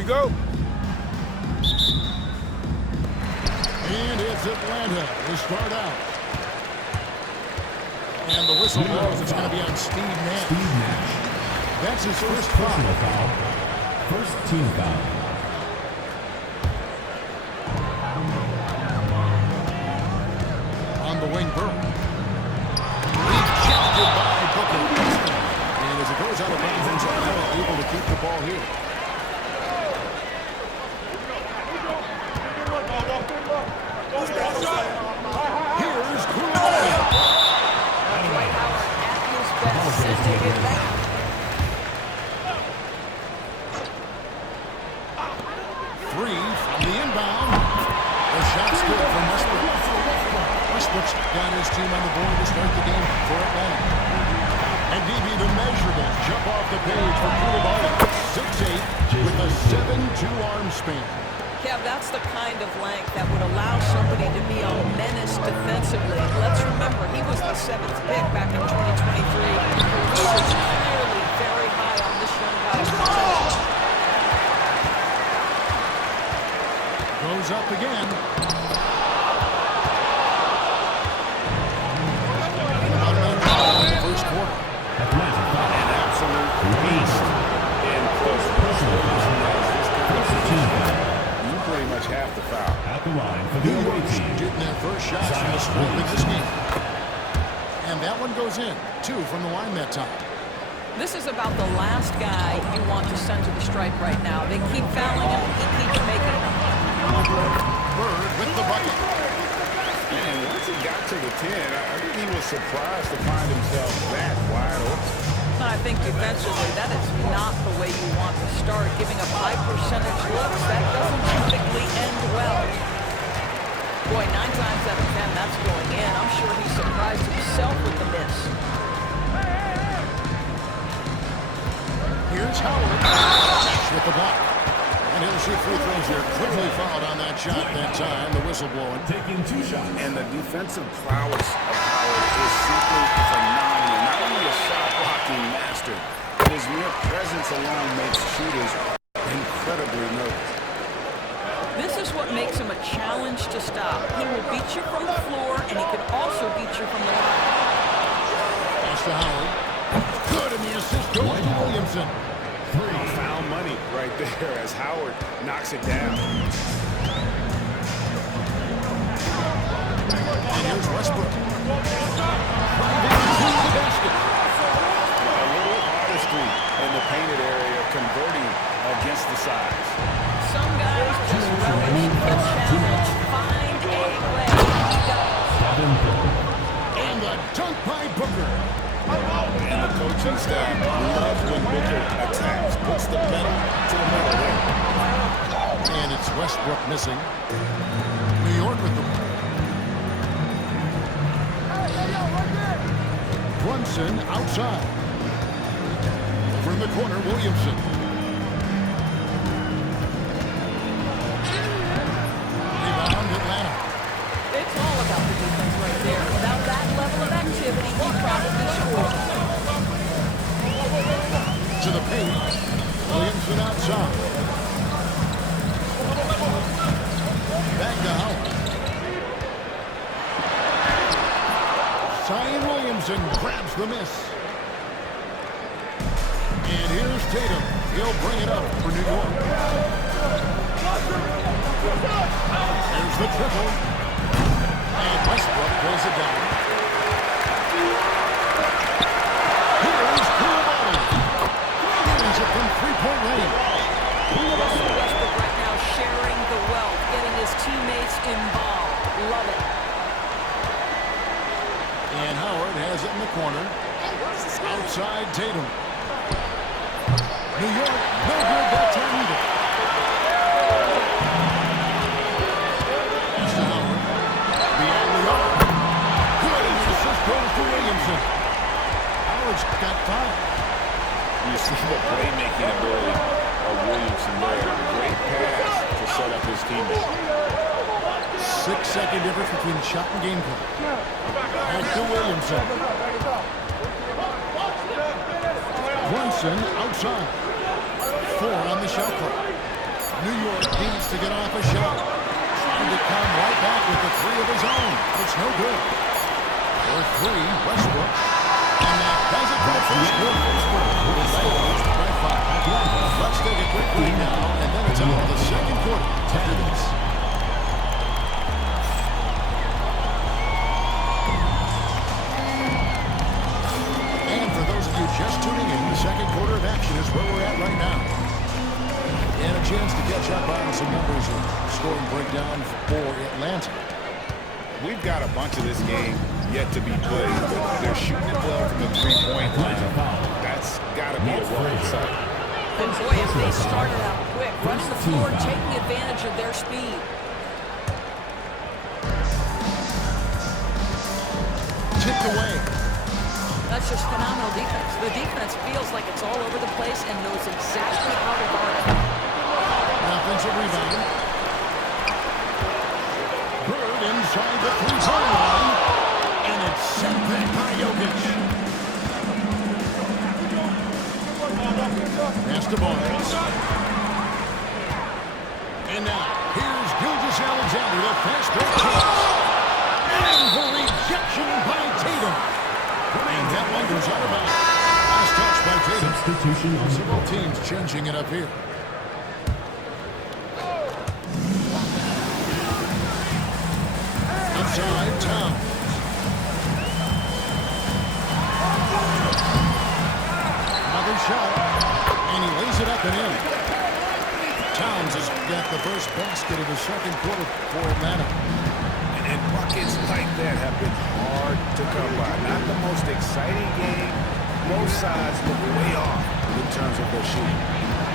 we go. And it's Atlanta to start out. And the whistle blows. It's going to be on Steve Nash. Steve Nash. That's his first Personal foul. foul. First team foul. On the wing, Burke. Rejected by Booker. And as it goes out of bounds, Atlanta able to keep the ball here. Here's Koulibaly. Dwight Howard at his best, sending it back. Three from the inbound. The shot's good from Westbrook. Westbrook's got his team on the board to start the game for Atlanta. And DB, the measurables jump off the page for Koulibaly. 6'8", with a 7'2" arm span. Kev, that's the kind of length that would allow somebody to be a menace defensively. Let's remember, he was the 7th pick back in 2023. He was clearly very high on this young guy's potential. Goes up again. First quarter. Atlanta foul. An absolute beast in close Personal foul. First team foul. You pretty much have to foul. At the line for the New away York's team. getting their first shot from the stripe in this game. And that one goes in. 2 from the line that time. This is about the last guy you want to send to the stripe right now. They keep fouling him, he keeps making them. Bird with the bucket. Man, once he got to the 10, I think he was surprised to find himself that wide open. I think defensively, that is not the way you want to start. Giving up high percentage looks, that doesn't typically end well. Boy, 9 times out of 10, that's going in. I'm sure he's surprised himself with the miss. Here's Howard with the block. And he'll shoot free throws here. Clearly fouled on that shot that time. The whistle blowing. Taking 2 shots. And the defensive prowess of Howard is simply phenomenal. Not only a shot blocking master, but his mere presence alone makes shooters incredibly nervous. This is what makes him a challenge to stop. He will beat you from the floor, and he can also beat you from the line. Pass to Howard. Good, and the assist goes to Williamson. Foul money right there as Howard knocks it down. And here's Westbrook. Driving to the basket. A little artistry in the painted area, converting against the size. Some guys just relish the challenge. Find a way. He does. And the dunk by Booker. And the coaching staff loves when Booker attacks, puts the pedal to the metal there. And it's Westbrook missing. New York with the ball. Brunson outside. Over in the corner, Williamson. Rebound, Atlanta. It's all about the defense right there. Without that level of activity, he probably scored. To the paint. Williamson outside. Back to Howard. Zion Williamson grabs the miss. And here's Tatum. He'll bring it up for New York. There's the triple. And Westbrook pulls it down. Here's Koulibaly. Brings it from three-point range. Russell Westbrook right now sharing the wealth, getting his teammates involved. Love it. And Howard has it in the corner. Outside Tatum. New York, no good that time either. Pass to Howard. Beyond the arc. Good, and the assist goes to Williamson. Howard's got 5. You see the playmaking ability of Williamson there. Great pass to set up his teammate. 6-second difference between shot and game play. Back to Williamson. Brunson outside. 4 on the shot clock. New York needs to get off a shot. Trying to come right back with the three of his own. It's no good. For three, Westbrook. And that does it for the first quarter. Let's take a quick break now, and then it's on to the second quarter after this. And for those of you just tuning in, the second quarter of action is where we're at right now. And a chance to catch up on some numbers and scoring breakdown for Atlanta. We've got a bunch of this game yet to be played, but they're shooting it well from the three-point line. That's got to be a welcome sight. And boy, if they started out quick, rush the floor, taking advantage of their speed. Tipped away. That's just phenomenal defense. The defense feels like it's all over the place and knows exactly how to guard it. Offensive rebound. Bird inside the three-point line. And it's sent back by Jokic. Pass to Barnes. And now, here's Gilgeous-Alexander, the fast break kick. And the rejection by Tatum. And that one goes out of bounds. Last touch by Tatum. Substitution on the Several court. teams changing it up here. Outside, Towns. Another shot. And he lays it up and in. Towns has got the first basket of the second quarter for Atlanta. And buckets like that have been hard to come by. Not the most exciting game. Both sides look way off in terms of their shooting.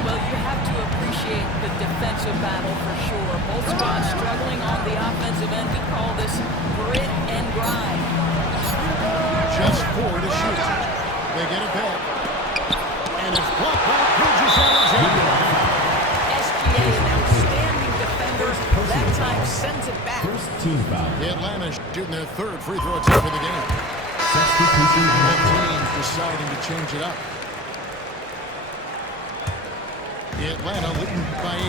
Well, you have to appreciate the defensive battle for sure. Both squads struggling on the offensive end. We call this grit and grind. Just four to shoot. They get it back. And it's blocked by Gilgeous-Alexander. SGA, an outstanding defender, that time sends it back. First team foul. Atlanta shooting their third free throw attempt for the game. Substitution on the Both court. teams deciding to change it up. Atlanta leading by 8.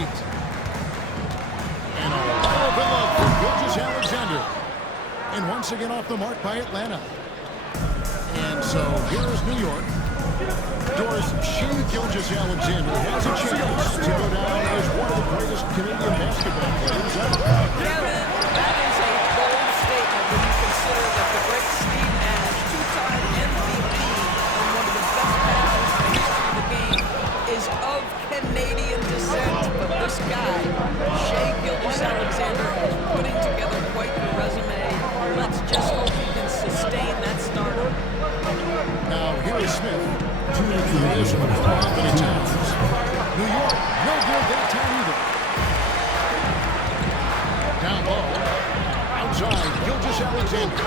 And a wide open look for Gilgeous-Alexander. And once again off the mark by Atlanta. And so here's New York. Doris Shea Gilgeous-Alexander has a chance to go down as one of the greatest Canadian basketball players ever. Kevin, that is a bold statement when you consider that the great Steve Nash, two-time MVP and one of the best passers in the history of the game, is of Canadian descent. But this guy, Shea Gilgeous-Alexander, is putting together quite the resume. Let's just hope he can sustain that stardom. Now here is Smith. Two minutes remaining This in one the for Anthony first. Towns. New York, no good that time either. Down low. Outside, Gilgeous-Alexander.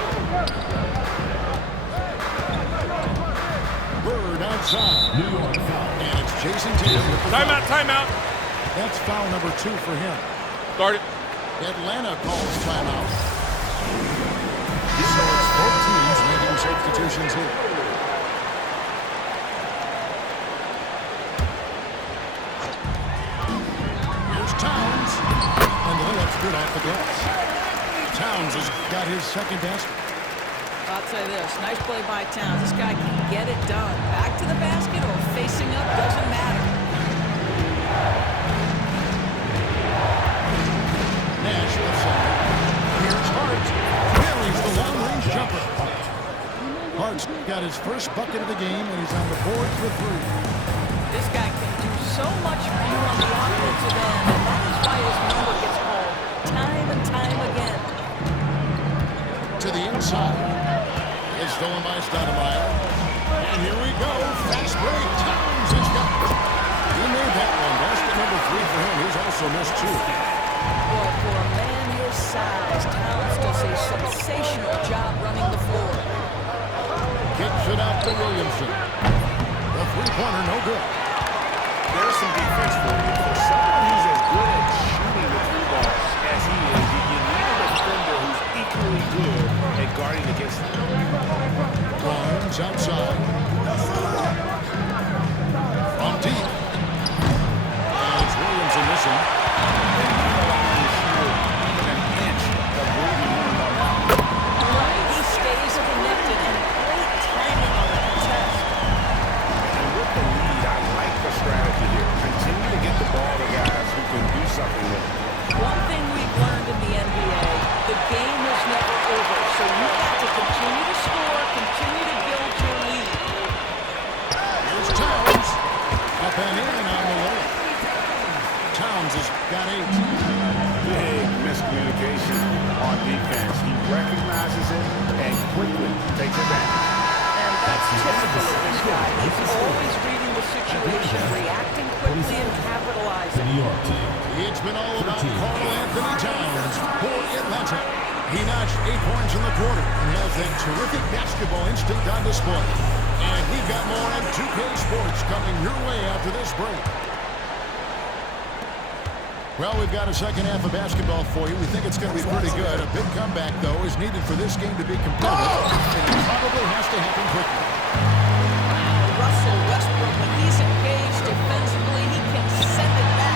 Bird outside. New York foul. And it's Jason Tatum with the Timeout, foul. timeout. That's foul number 2 for him. Start it. Atlanta calls timeout. So it's both teams making substitutions here. Here's Towns. And the layup's good off the glass. Towns has got his second basket. I'll tell you this, nice play by Towns. This guy can get it done. Back to the basket or facing up, doesn't matter. Nash left side. Here's Hart. Carries the long-range jumper. Hart's got his first bucket of the game, and he's on the board for 3. This guy can do so much for you on the offensive end, and that is why his number gets called time and time again. To the inside. It's stolen by Stoudemire. And here we go. Fast break. Towns has got it. He made that one. Basket number 3 for him. He's also missed 2. Well, for a man his size, Towns does a sensational job running the floor. Kicks it out to Williamson. The three-pointer, no good. There's some defense for you. For someone who's as good at shooting the three ball as he is, you need a defender who's equally good at guarding against him. Barnes outside. From deep. And it's Williamson missing. Williams has got 8. Big miscommunication on defense. He recognizes it and quickly takes it back. And that's typical of this guy. He's always reading the situation, reacting quickly, and The capitalizing. New York team. It's been all about Karl Anthony Towns for Atlanta. He notched 8 points in the quarter and has that terrific basketball instinct on display. And we've got more on 2K Sports coming your way after this break. Well, we've got a second half of basketball for you. We think it's going to be pretty good. A big comeback, though, is needed for this game to be competitive. And it probably has to happen quickly. Russell Westbrook, when he's engaged defensively, he can send it back.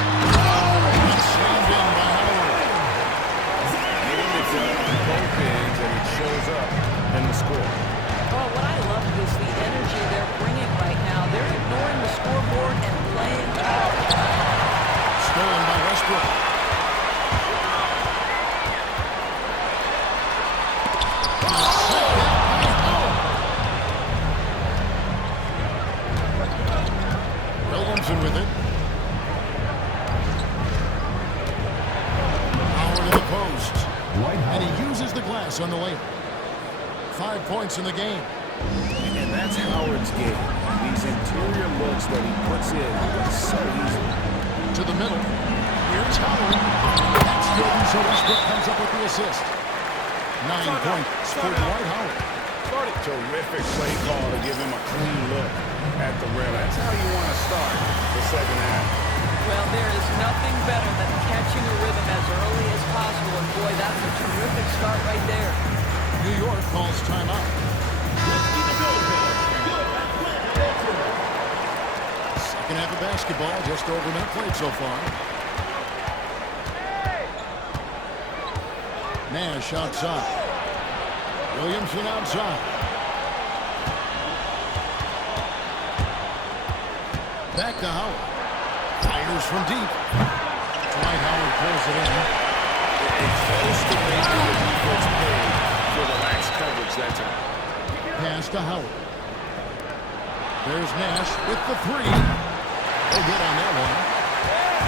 It's slammed in by Howard. Getting it done on both ends, and it shows up in the score. Well, what I love is the energy they're bringing right now. They're ignoring the scoreboard and playing ball. Stolen by Westbrook. Williamson with it. Howard in the post. Dwight And Howard. he uses the glass on the layup. 5 points in the game. And that's Howard's game. These interior looks that he puts in so easy. To the middle. Here's Howard. That's good. So Westbrook comes up with the assist. 9 points for Dwight Howard. Terrific play call to give him a clean look at the rim. That's how you want to start the second half. Well, there is nothing better than catching a rhythm as early as possible. And boy, that's a terrific start right there. New York calls timeout. Second half of basketball, just over a minute played so far. Nash outside. Williamson outside. Back to Howard. Fires from deep. Dwight Howard pulls it in. It's close to making the defense pay for the lax coverage that time. Pass to Howard. There's Nash with the 3. No good on that one.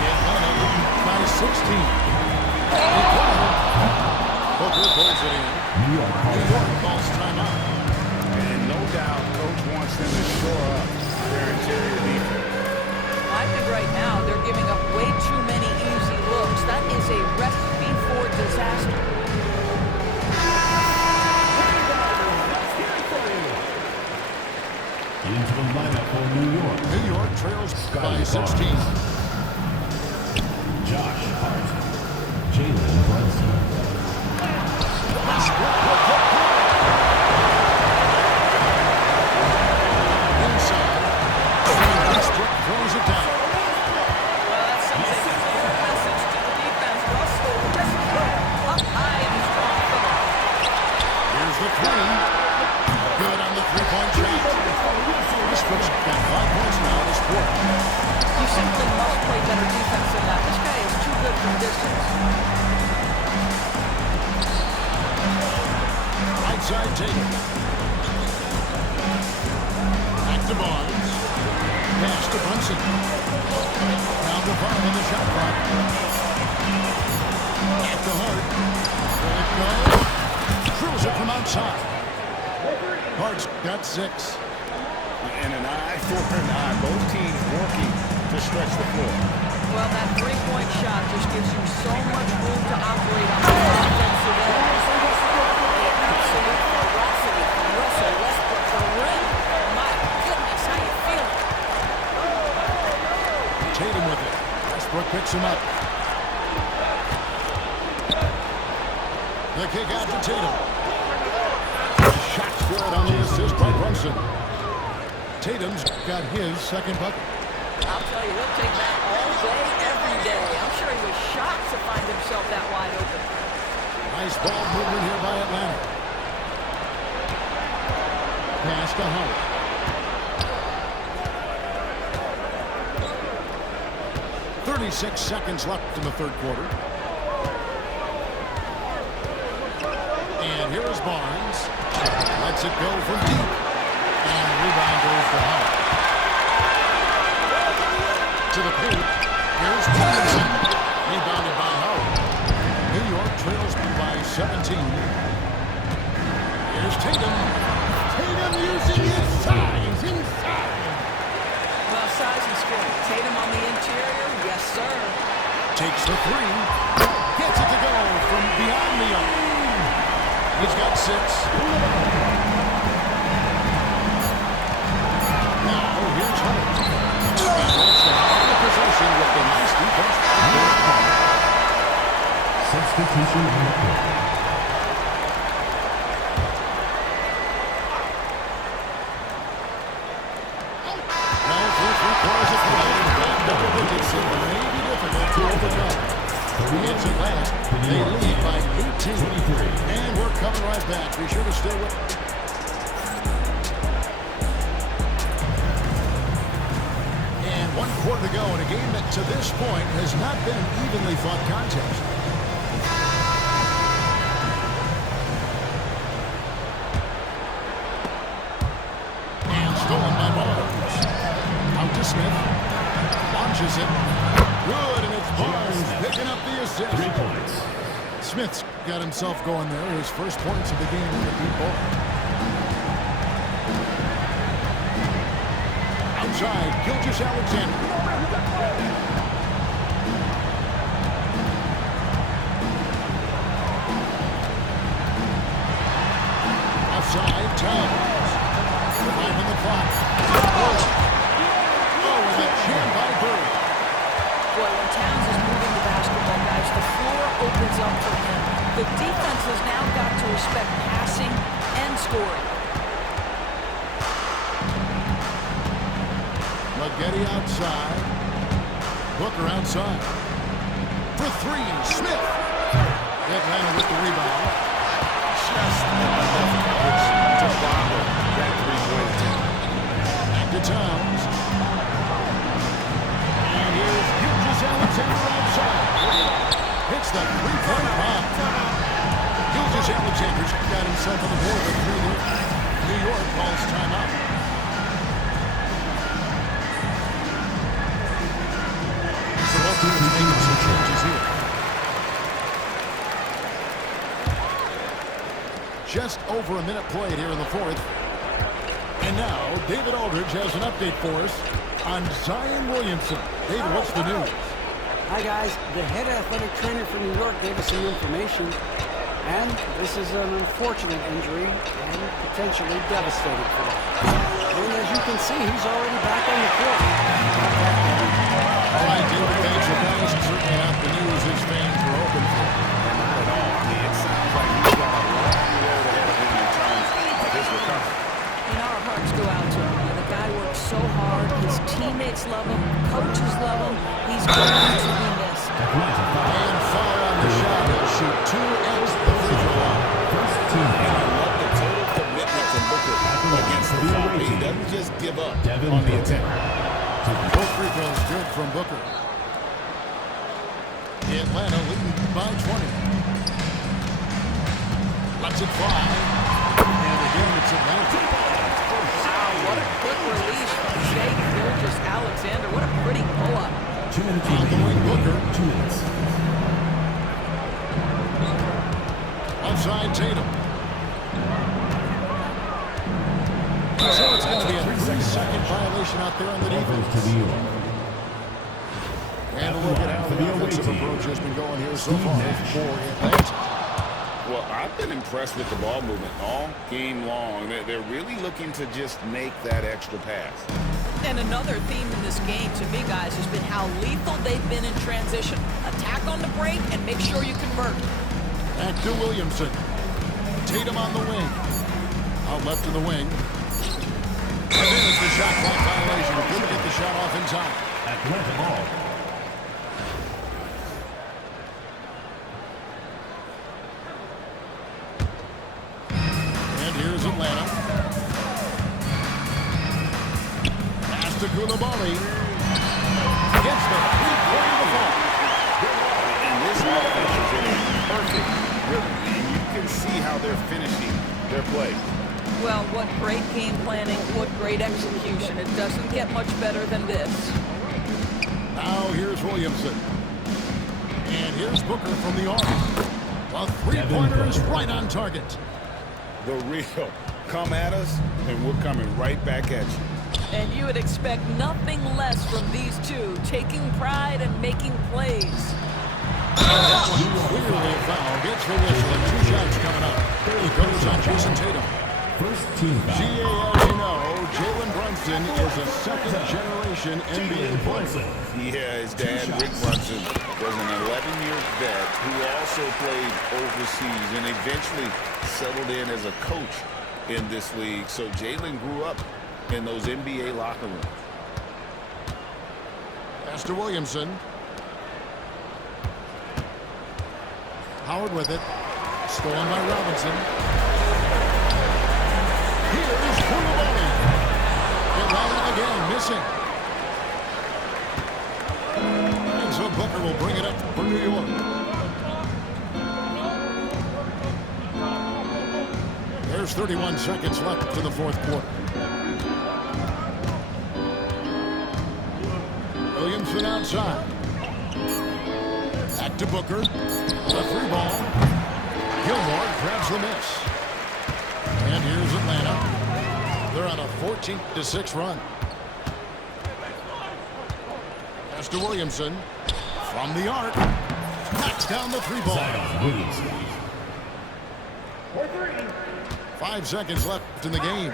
Atlanta leading by 16. Booker pulls it in. New York New York calls timeout. And no doubt, coach wants them to shore up their interior defense. I think right now they're giving up way too many easy looks. That is a recipe for disaster. into the lineup for New York. New York trails by Scotty 16. Barnes. Josh Hart. Jalen Brunson. Inside. Westbrook throws it down. Well, that sends a clear message to the defense. Russell Westbrook up high and strong for them. Here's the 3. Good on the 3-point shot. Westbrook's got 5 points now this quarter. You simply must play better defense than that. This guy is too good from distance. Outside Tatum. Back to Barnes. Pass to Brunson. Down to 5 on the shot clock. Back to Hart. Will it go? Throws it from outside. Hart's got 6. And an eye for an eye. Both teams working to stretch the floor. Well, that three-point shot just gives you so much room to operate on the offensive end. The absolute ferocity from Russell Westbrook for the rim. My goodness, how you feeling? Tatum with it. Westbrook picks him up. The kick out to Tatum. Shot's good on the assist by Brunson. Tatum's got his second bucket. I'll tell you, he'll take that all day, every day. I'm sure he was shocked to find himself that wide open. Nice ball movement here by Atlanta. Pass to Howard. .36 seconds left in the third quarter. And here is Barnes. Lets it go from deep. And rebound goes to Howard. To the paint. Here's Williamson. Tatum. Tatum using his size inside. Well, size and skill. Tatum on the interior, yes, sir. Takes the three. Gets it to go from beyond the arc. He's got 6. Now, here's Hunt. And that's the possession with the nice defense. Substitution on the court. Now, through 3 quarters of play, that double digits it may be difficult to overcome. It's Atlanta. They lead by 18. And we're coming right back. Be sure to stay with us. And 1 quarter to go in a game that to this point has not been an evenly fought contest. And stolen by Barnes. Out to Smith. Launches it. Good, and it's Barnes picking up the assist. 3 points. Smith's got himself going there. His first points of the game in the deep ball. Outside, Gilgeous-Alexander. Outside, Towns. 5 on the clock. Oh, and a jam by Bird. Boy, when Towns is moving the basketball, guys, the floor opens up for him. The defense has now got to respect passing and scoring. Getty outside. Booker outside. For 3, Smith. Atlanta with the rebound. Just enough coverage to bother that three-point attempt. Back to Towns. And here's Gilgeous-Alexander outside. Hits the three-point bomb. Gilgeous-Alexander's got himself on the board with 3 there. New York calls timeout. Making some changes here. Just over a minute played here in the 4th. And now, David Aldridge has an update for us on Zion Williamson. David, what's the news? Hi, guys. The head athletic trainer for New York gave us some information. And this is an unfortunate injury and potentially devastating for them. And as you can see, he's already back on the court. All right, David, thanks for that. Certainly not the news his fans were hoping for. And not at all. I mean, it sounds like he's got a long road ahead of him in terms of his recovery. And our hearts go out to him. The guy works so hard. His teammates love him. Coaches love him. He's going to be missed. And foul on the shot. He'll shoot 2 at the free throw line. First team And I foul. love the total commitment from Booker against the foul. He doesn't just give up Devin on the Booker. attempt. Both free throws good from Booker. Atlanta leading by 20. Lets it fly. And again, it's Atlanta. Wow, what a quick release from Shai Gilgeous-Alexander. What a pretty pull-up. 2 minutes On the wing, Booker. 2 minutes. Outside Tatum. So it's going to be a 3-second violation out there on the Offense defense. to New York. And a look at how For the the away offensive team. approach has been going here so Steve far Nash. for Atlanta. Well, I've been impressed with the ball movement all game long. They're really looking to just make that extra pass. And another theme in this game, to me, guys, has been how lethal they've been in transition. Attack on the break and make sure you convert. Back to Williamson. Tatum on the wing. Out left in the wing. And there's the shot clock violation. Couldn't get the shot off in time. Atlanta ball. And here's Atlanta. Pass to Coulibaly. Gets the three-point of the ball. And this offense is in a perfect rhythm. And you can see how they're finishing their play. Well, what great game planning, what great execution. It doesn't get much better than this. Now here's Williamson. And here's Booker from the arc. A three-pointer is right on target. The real. Come at us, and we're coming right back at you. And you would expect nothing less from these two, taking pride and making plays. That one clearly a foul. Gets the whistle, and 2 shots coming up. It goes on Jason Tatum. First team foul. GA, as you know, Jalen Brunson is a second-generation NBA player. Yeah, his dad, Rick Brunson, was an 11-year vet who also played overseas and eventually settled in as a coach in this league. So Jalen grew up in those NBA locker rooms. Pass to Williamson. Howard with it. Stolen by Robinson. Here's Koulibaly. Atlanta again, missing. And so Booker will bring it up for New York. There's 31 seconds left in the fourth quarter. Williamson outside. Back to Booker. The 3 ball. Gilmore grabs the miss. And here's Atlanta. They're on a 14-6 run. Pass to Williamson. From the arc. Knocks down the 3 ball. Williamson. 5 seconds left in the game.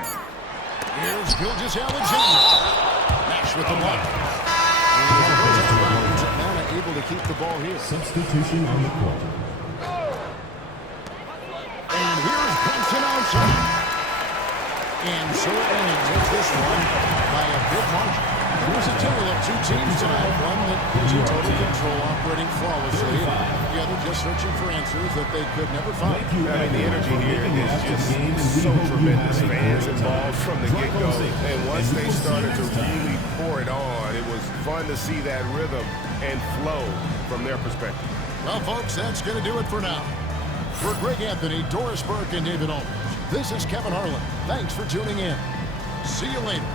Here's Gilgeous-Alexander. Nash with the block. Atlanta able to keep the ball here. Substitution on the court. And here's Brunson outside. And so it ends. It's this one by a big margin. Here's a tale of 2 teams tonight. One that is in total control, operating flawlessly. The other just searching for answers that they could never find. I mean, the energy here is just so tremendous. Fans involved from the get-go. And once they started to really pour it on, it was fun to see that rhythm and flow from their perspective. Well, folks, that's going to do it for now. For Greg Anthony, Doris Burke, and David Olmers, this is Kevin Harlan. Thanks for tuning in. See you later.